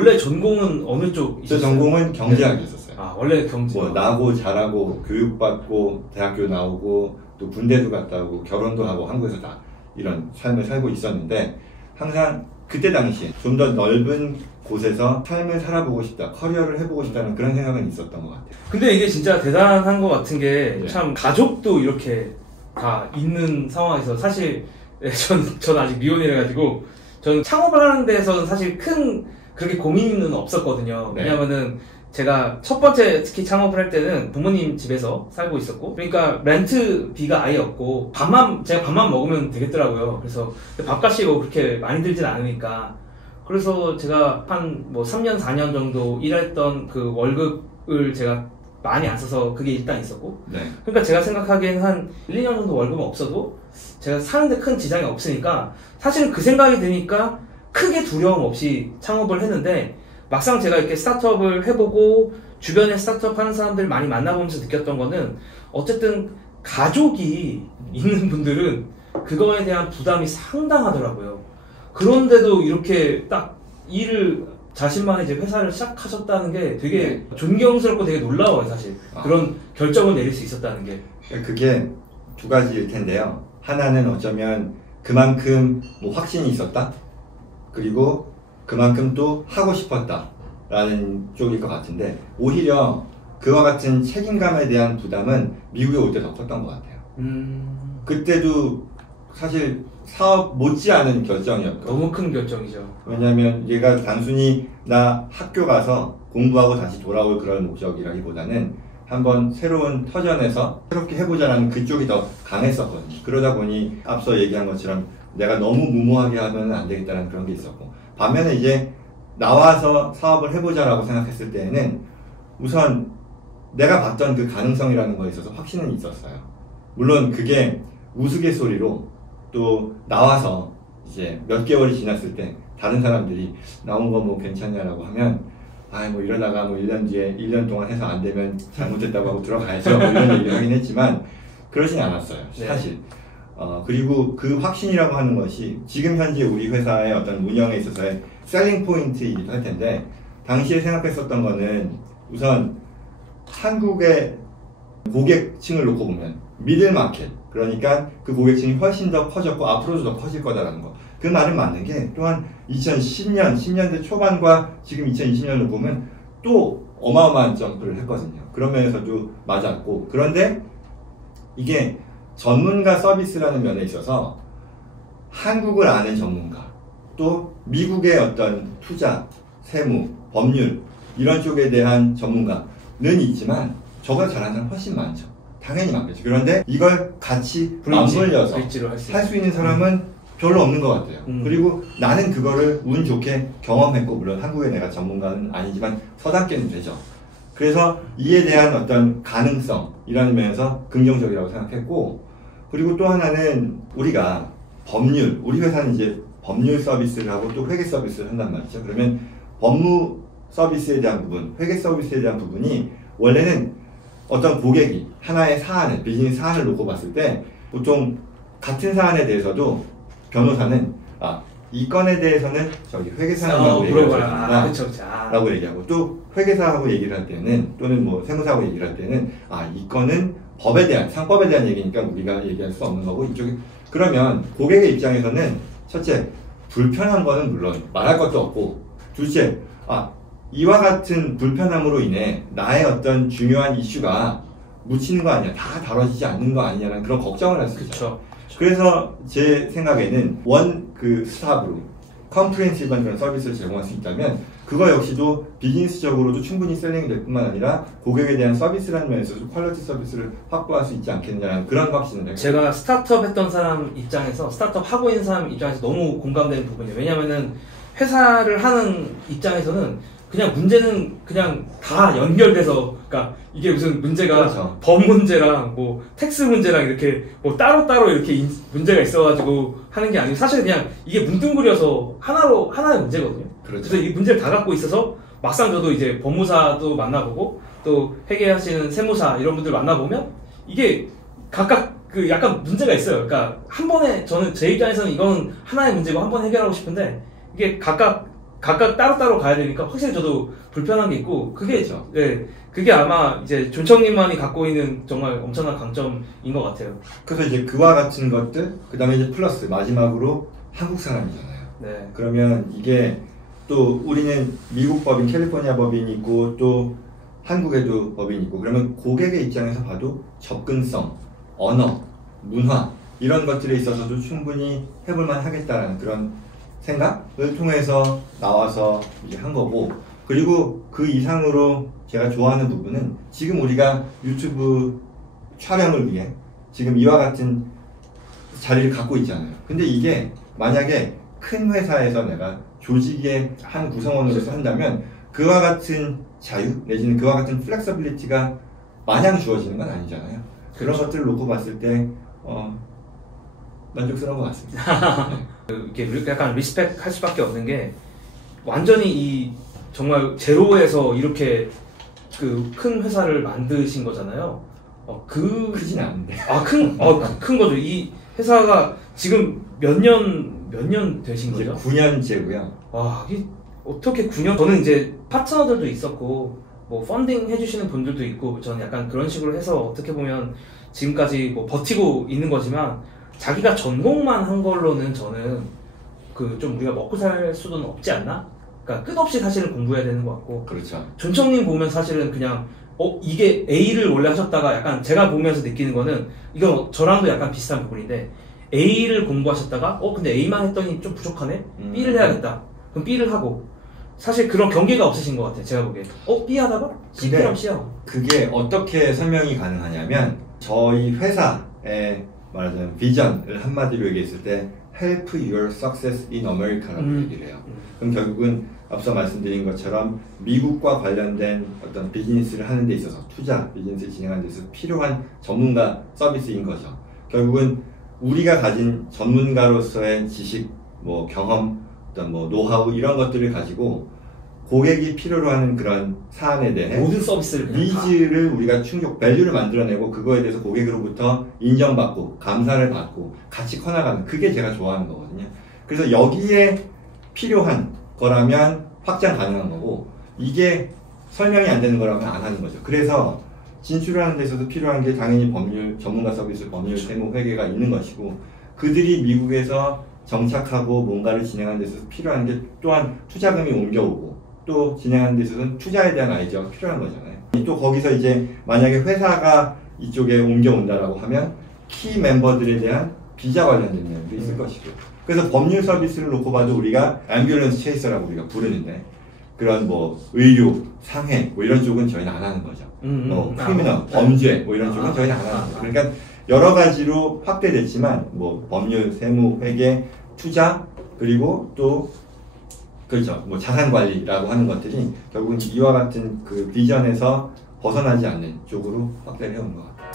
원래 전공은 어느 쪽? 저 전공은 경제학이었어요. 아, 원래 경제. 뭐 나고 자라고 교육받고 대학교 나오고 또 군대도 갔다 오고 결혼도 하고 한국에서 다 이런 삶을 살고 있었는데 항상 그때 당시에 좀 더 넓은 곳에서 삶을 살아보고 싶다, 커리어를 해보고 싶다는 그런 생각은 있었던 것 같아요. 근데 이게 진짜 대단한 것 같은 게 참 네. 가족도 이렇게 다 있는 상황에서 사실 전 아직 미혼이라가지고 저는 창업을 하는 데서는 사실 큰 그렇게 고민은 없었거든요. 네. 왜냐면은 제가 첫 번째 특히 창업을 할 때는 부모님 집에서 살고 있었고, 그러니까 렌트비가 아예 없고 제가 밥만 먹으면 되겠더라고요. 그래서 밥값이 뭐 그렇게 많이 들진 않으니까, 그래서 제가 한 뭐 3년 4년 정도 일했던 그 월급을 제가 많이 안 써서 그게 일단 있었고, 네. 그러니까 제가 생각하기에는 한 1, 2년 정도 월급은 없어도 제가 사는데 큰 지장이 없으니까 사실은 그 생각이 드니까 크게 두려움 없이 창업을 했는데, 막상 제가 이렇게 스타트업을 해보고 주변에 스타트업 하는 사람들 많이 만나보면서 느꼈던 거는, 어쨌든 가족이 있는 분들은 그거에 대한 부담이 상당하더라고요. 그런데도 이렇게 딱 일을, 자신만의 이제 회사를 시작하셨다는 게 되게 존경스럽고 되게 놀라워요, 사실. 그런 결정을 내릴 수 있었다는 게. 그게 두 가지일 텐데요. 하나는 어쩌면 그만큼 뭐 확신이 있었다, 그리고 그만큼 또 하고 싶었다 라는 쪽일 것 같은데, 오히려 그와 같은 책임감에 대한 부담은 미국에 올 때 더 컸던 것 같아요. 그때도 사실 사업 못지않은 결정이었거든요. 너무 큰 결정이죠. 왜냐면 얘가 단순히 나 학교 가서 공부하고 다시 돌아올 그런 목적이라기보다는 한번 새로운 터전에서 새롭게 해보자라는 그쪽이 더 강했었거든요. 그러다 보니 앞서 얘기한 것처럼 내가 너무 무모하게 하면 안 되겠다는 그런 게 있었고, 반면에 이제 나와서 사업을 해보자라고 생각했을 때에는 우선 내가 봤던 그 가능성이라는 거에 있어서 확신은 있었어요. 물론 그게 우스갯소리로 또 나와서 이제 몇 개월이 지났을 때 다른 사람들이 나온 거 뭐 괜찮냐라고 하면, 뭐 이러다가 뭐 1년 뒤에 1년 동안 해서 안 되면 잘못됐다고 하고 들어가야죠, 뭐 이런 얘기를 하긴 했지만 그러진 않았어요, 사실. 그리고 그 확신이라고 하는 것이 지금 현재 우리 회사의 어떤 운영에 있어서의 셀링 포인트이기도 할 텐데, 당시에 생각했었던 거는 우선 한국의 고객층을 놓고 보면 미들 마켓, 그러니까 그 고객층이 훨씬 더 커졌고 앞으로도 더 커질 거다라는 거, 그 말은 맞는 게, 또한 2010년, 10년대 초반과 지금 2020년을 보면 또 어마어마한 점프를 했거든요. 그런 면에서도 맞았고, 그런데 이게 전문가 서비스라는 면에 있어서 한국을 아는 전문가, 또 미국의 어떤 투자, 세무, 법률 이런 쪽에 대한 전문가는 있지만 저걸 잘하는 사람 훨씬 많죠. 당연히 많겠죠. 그런데 이걸 같이 맞물려서 할 수 있는 사람은 별로 없는 것 같아요. 그리고 나는 그거를 운 좋게 경험했고, 물론 한국의 내가 전문가는 아니지만 서답게는 되죠. 그래서 이에 대한 어떤 가능성이라는 면에서 긍정적이라고 생각했고, 그리고 또 하나는 우리가 법률, 우리 회사는 이제 법률 서비스를 하고 또 회계 서비스를 한단 말이죠. 그러면 법무 서비스에 대한 부분, 회계 서비스에 대한 부분이 원래는 어떤 고객이 하나의 사안을, 비즈니스 사안을 놓고 봤을 때 보통 같은 사안에 대해서도 변호사는 이 건에 대해서는 저기 회계사님하고 얘기를 하셨구나 라고 얘기하고, 또 회계사하고 얘기를 할 때는, 또는 뭐 세무사하고 얘기를 할 때는 이 건은 법에 대한, 상법에 대한 얘기니까 우리가 얘기할 수 없는 거고, 이쪽이, 그러면 고객의 입장에서는 첫째, 불편한 거는 물론 말할 것도 없고, 둘째, 이와 같은 불편함으로 인해 나의 어떤 중요한 이슈가 묻히는 거 아니야, 다 다뤄지지 않는 거 아니냐는 그런 걱정을 할 수 있죠. 그래서 제 생각에는 그 스탑으로 컴프레hen시브한 그런 서비스를 제공할 수 있다면, 그거 역시도 비즈니스적으로도 충분히 셀링이 될 뿐만 아니라 고객에 대한 서비스라는 면에서도 퀄리티 서비스를 확보할 수 있지 않겠냐는 그런 확신을 내고, 제가 스타트업 했던 사람 입장에서, 스타트업 하고 있는 사람 입장에서 너무 공감되는 부분이에요. 왜냐면은 회사를 하는 입장에서는 그냥 문제는 그냥 다 연결돼서, 그러니까 이게 무슨 문제가 그렇죠. 법 문제랑 뭐 텍스 문제랑 이렇게 뭐 따로따로 이렇게 문제가 있어가지고 하는 게 아니고, 사실 그냥 이게 뭉뚱그려서 하나의 문제거든요. 그렇죠. 그래서 이 문제를 다 갖고 있어서 막상 저도 이제 법무사도 만나보고 또 회계하시는 세무사 이런 분들 만나보면 이게 각각 그 약간 문제가 있어요. 그러니까 한 번에, 저는 제 입장에서는 이건 하나의 문제고 한 번에 해결하고 싶은데, 이게 각각 각각 따로따로 가야 되니까 확실히 저도 불편한 게 있고 그게 그렇죠. 네, 그게 아마 이제 존청님만이 갖고 있는 정말 엄청난 강점인 것 같아요. 그래서 이제 그와 같은 것들, 그 다음에 이제 플러스 마지막으로 한국 사람이잖아요. 네. 그러면 이게 또 우리는 미국 법인, 캘리포니아 법인이 있고 또 한국에도 법인이 있고 그러면 고객의 입장에서 봐도 접근성, 언어, 문화 이런 것들에 있어서도 충분히 해볼만 하겠다라는 그런 생각을 통해서 나와서 이제 한 거고 그리고 그 이상으로 제가 좋아하는 부분은 지금 우리가 유튜브 촬영을 위해 지금 이와 같은 자리를 갖고 있잖아요. 근데 이게 만약에 큰 회사에서 내가 조직의 한 구성원으로서 한다면 그와 같은 자유 내지는 그와 같은 플렉서빌리티가 마냥 주어지는 건 아니잖아요. 그런 것들을 놓고 봤을 때 만족스러운 것 같습니다. 이렇게 약간 리스펙 할 수밖에 없는 게 완전히 이 정말 제로에서 이렇게 그 큰 회사를 만드신 거잖아요. 크진 않은데. 큰 거죠. 이 회사가 지금 몇 년 되신 이제 거죠? 9년째고요. 와, 이게 어떻게 9년? 저는 이제 파트너들도 있었고, 뭐 펀딩 해주시는 분들도 있고, 저는 약간 그런 식으로 해서 어떻게 보면 지금까지 뭐 버티고 있는 거지만, 자기가 전공만 한 걸로는 저는 그 좀 우리가 먹고 살 수는 없지 않나? 그러니까 끝없이 사실은 공부해야 되는 것 같고. 그렇죠. 존청님 보면 사실은 그냥 이게 A를 원래 하셨다가 약간 제가 보면서 느끼는 거는 이건 저랑도 약간 비슷한 부분인데 A를 공부하셨다가 근데 A만 했더니 좀 부족하네? B를 해야겠다. 그럼 B를 하고 사실 그런 경계가 없으신 것 같아요. 제가 보기엔 B 하다가 C 필요하면 C 하고 그게 어떻게 설명이 가능하냐면 저희 회사의 말하자면 비전을 한마디로 얘기했을 때 Help your success in America라고 얘기를 해요. 그럼 결국은 앞서 말씀드린 것처럼 미국과 관련된 어떤 비즈니스를 하는 데 있어서 투자, 비즈니스를 진행하는 데 있어서 필요한 전문가 서비스인 거죠. 결국은 우리가 가진 전문가로서의 지식, 뭐 경험, 어떤 뭐 노하우 이런 것들을 가지고 고객이 필요로 하는 그런 사안에 대해 모든 서비스를 니즈를 우리가 밸류를 만들어내고 그거에 대해서 고객으로부터 인정받고 감사를 받고 같이 커나가는 그게 제가 좋아하는 거거든요. 그래서 여기에 필요한 거라면 확장 가능한 거고 이게 설명이 안 되는 거라면 안 하는 거죠. 그래서 진출하는 데 있어서 필요한 게 당연히 법률 전문가 서비스, 법률 세무 회계가 있는 것이고 그들이 미국에서 정착하고 뭔가를 진행하는 데 있어서 필요한 게 또한 투자금이 옮겨오고 또 진행하는 데 있어서는 투자에 대한 아이디어가 필요한 거잖아요. 또 거기서 이제 만약에 회사가 이쪽에 옮겨온다라고 하면 키 멤버들에 대한 비자 관련된 내용도 있을 것이고 그래서 법률 서비스를 놓고 봐도 우리가 앰뷸런스 체이서라고 우리가 부르는데 그런 뭐 의료, 상해 뭐 이런 쪽은 저희는 안 하는 거죠. 크리미널, 범죄 뭐 이런 쪽은 저희는 안 하는 거죠. 그러니까 여러 가지로 확대됐지만 뭐 법률, 세무, 회계, 투자 그리고 또 그렇죠. 뭐 자산 관리라고 하는 것들이 결국은 이와 같은 그 비전에서 벗어나지 않는 쪽으로 확대를 해온 것 같아요.